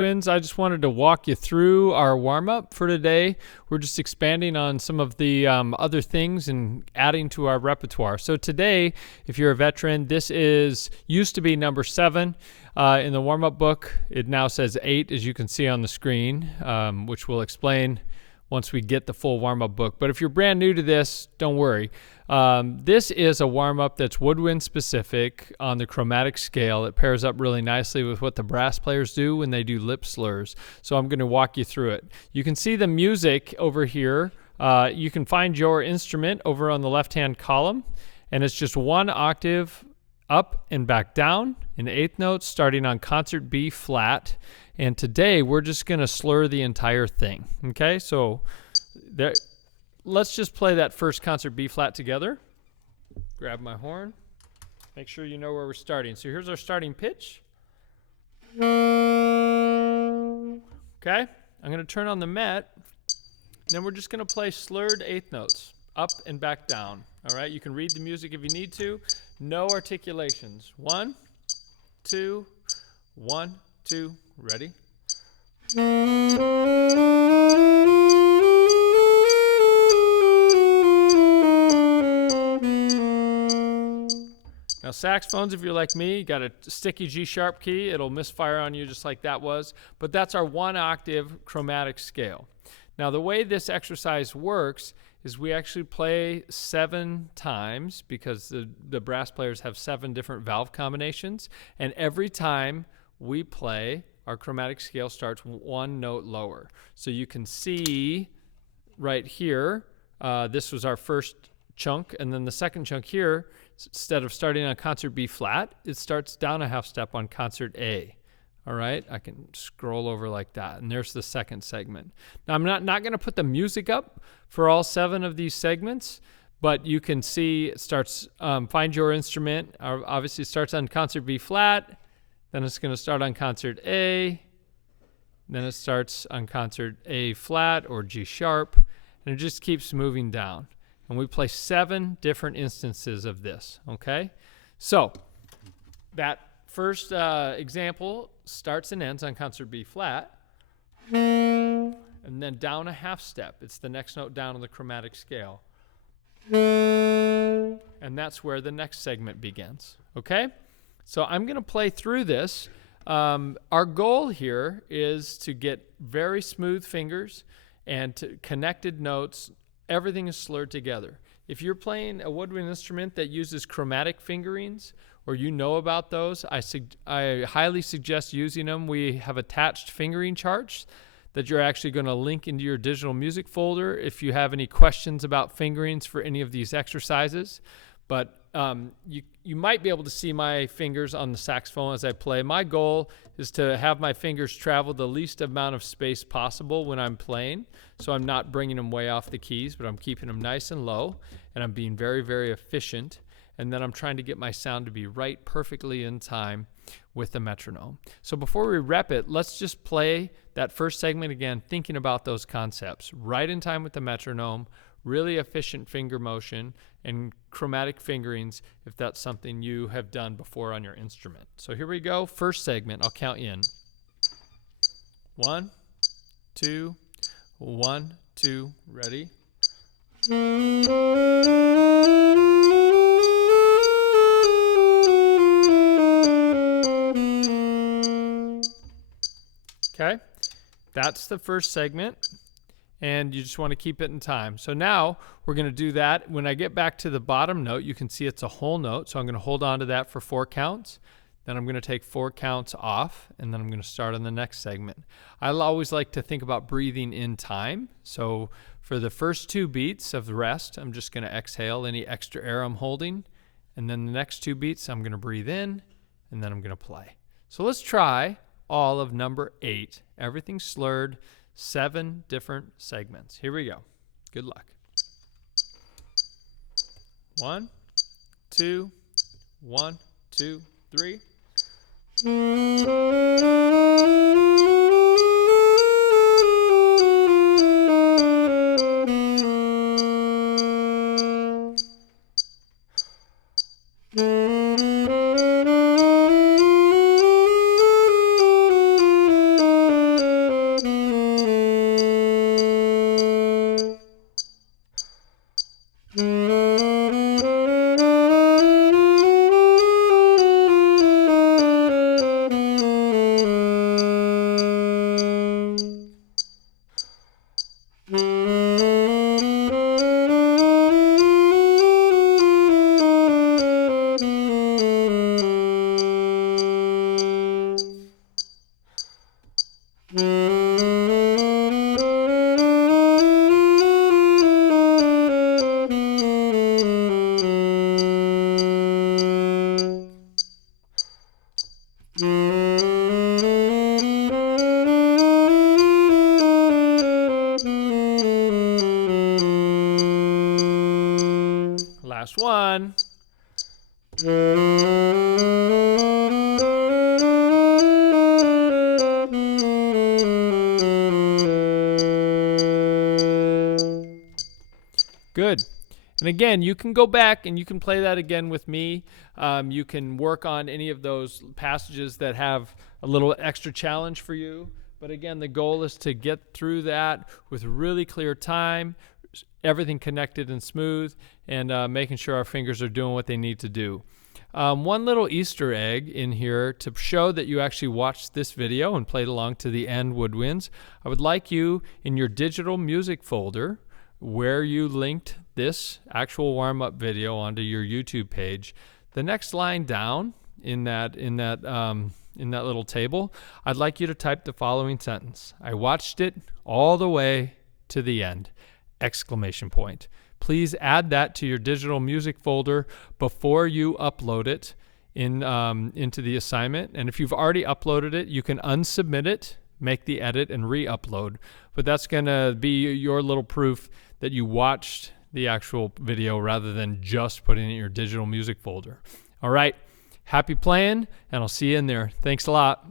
Twins, I just wanted to walk you through our warm-up for today. We're just expanding on some of the other things and adding to our repertoire. So today, if you're a veteran, this used to be number 7 in the warm-up book. It now says 8, as you can see on the screen, which we'll explain once we get the full warm-up book. But if you're brand new to this, don't worry. This is a warm-up that's Woodwind specific on the chromatic scale. It pairs up really nicely with what the brass players do when they do lip slurs. So I'm going to walk you through it. You can see the music over here. You can find your instrument over on the left-hand column, and it's just one octave up and back down in eighth notes starting on concert B flat. And today we're just going to slur the entire thing. Okay, so let's just play that first concert B flat together. Grab my horn. Make sure you know where we're starting. So here's our starting pitch. Okay, I'm going to turn on the met. Then we're just going to play slurred eighth notes, up and back down. All right, you can read the music if you need to. No articulations. 1, 2, 1, 2, ready? Now saxophones, if you're like me, you got a sticky G sharp key. It'll misfire on you just like that was. But that's our 1 octave chromatic scale. Now the way this exercise works is we actually play 7 times because the brass players have 7 different valve combinations. And every time we play, our chromatic scale starts 1 note lower. So you can see right here, this was our first chunk. And then the second chunk here, instead of starting on concert B flat, it starts down a half step on concert A. All right, I can scroll over like that. And there's the second segment. Now, I'm not going to put the music up for all 7 of these segments, but you can see it starts, find your instrument. Obviously, it starts on concert B flat. Then it's going to start on concert A. Then it starts on concert A flat or G sharp. And it just keeps moving down. And we play 7 different instances of this, okay? So that first example starts and ends on concert B flat, and then down a half step. It's the next note down on the chromatic scale. And that's where the next segment begins, okay? So I'm going to play through this. Our goal here is to get very smooth fingers and to connected notes. Everything is slurred together. If you're playing a woodwind instrument that uses chromatic fingerings, or you know about those, I highly suggest using them. We have attached fingering charts that you're actually going to link into your digital music folder if you have any questions about fingerings for any of these exercises. But you might be able to see my fingers on the saxophone as I play. My goal is to have my fingers travel the least amount of space possible when I'm playing. So I'm not bringing them way off the keys, but I'm keeping them nice and low. And I'm being very, very efficient. And then I'm trying to get my sound to be right perfectly in time with the metronome. So before we rep it, let's just play that first segment again, thinking about those concepts. Right in time with the metronome, really efficient finger motion, and chromatic fingerings if that's something you have done before on your instrument. So here we go. First segment, I'll count in. 1, 2, 1, 2, ready? Okay, that's the first segment. And you just want to keep it in time. So now we're going to do that. When I get back to the bottom note, you can see it's a whole note. So I'm going to hold on to that for 4 counts. Then I'm going to take 4 counts off, and then I'm going to start on the next segment. I always like to think about breathing in time. So for the first 2 beats of the rest, I'm just going to exhale any extra air I'm holding. And then the next 2 beats, I'm going to breathe in, and then I'm going to play. So let's try all of number 8. Everything slurred. 7 different segments. Here we go. Good luck. 1, 2, 1, 2, 3. Last one. Good. And again, you can go back and you can play that again with me. You can work on any of those passages that have a little extra challenge for you. But again, the goal is to get through that with really clear time, everything connected and smooth, and making sure our fingers are doing what they need to do. One little Easter egg in here to show that you actually watched this video and played along to the end, Woodwinds. I would like you in your digital music folder, where you linked this actual warm-up video onto your YouTube page, the next line down in that little table, I'd like you to type the following sentence: I watched it all the way to the end! Exclamation point. Please add that to your digital music folder before you upload it into the assignment. And if you've already uploaded it, you can unsubmit it, make the edit, and re-upload. But that's going to be your little proof that you watched the actual video rather than just putting it in your digital music folder. All right. Happy playing, and I'll see you in there. Thanks a lot.